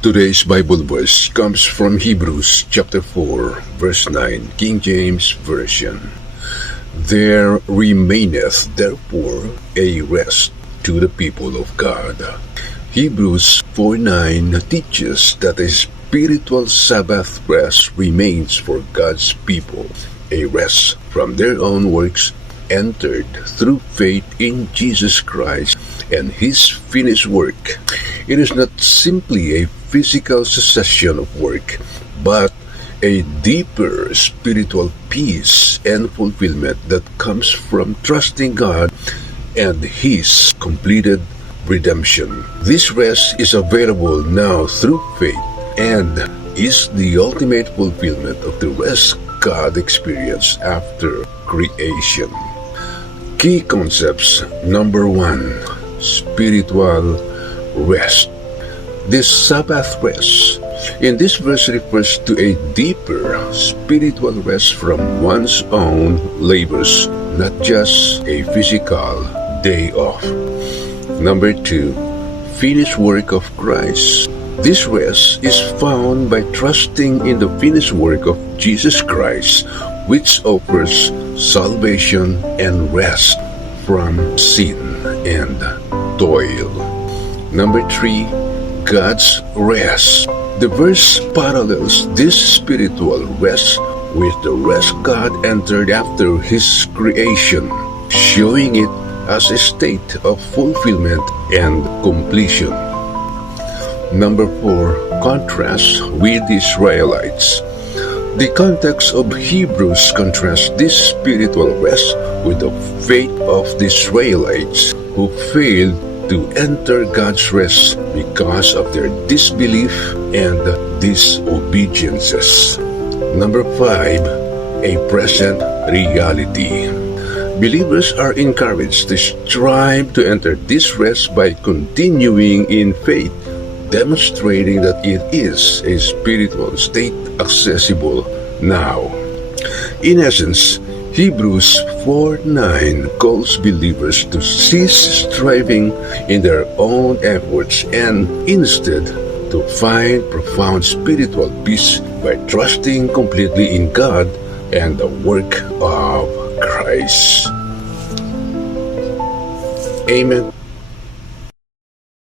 Today's Bible verse comes from Hebrews chapter 4, verse 9, King James Version. There remaineth therefore a rest to the people of God. Hebrews 4:9 teaches that a spiritual Sabbath rest remains for God's people, a rest from their own works entered through faith in Jesus Christ and His finished work. It is not simply a physical cessation of work, but a deeper spiritual peace and fulfillment that comes from trusting God and His completed redemption. This rest is available now through faith and is the ultimate fulfillment of the rest God experienced after creation. Key concepts. Number 1, spiritual rest. This Sabbath rest in this verse refers to a deeper spiritual rest from one's own labors, not just a physical day off. Number 2, finished work of Christ. This rest is found by trusting in the finished work of Jesus Christ, which offers salvation and rest from sin and toil. Number 3, God's rest. The verse parallels this spiritual rest with the rest God entered after His creation, showing it as a state of fulfillment and completion. Number 4, contrast with the Israelites. The context of Hebrews contrasts this spiritual rest with the fate of the Israelites who failed to enter God's rest because of their disbelief and disobediences. Number 5, a present reality. Believers are encouraged to strive to enter this rest by continuing in faith, demonstrating that it is a spiritual state accessible now. In essence, Hebrews 4:9 calls believers to cease striving in their own efforts and instead to find profound spiritual peace by trusting completely in God and the work of Christ. Amen.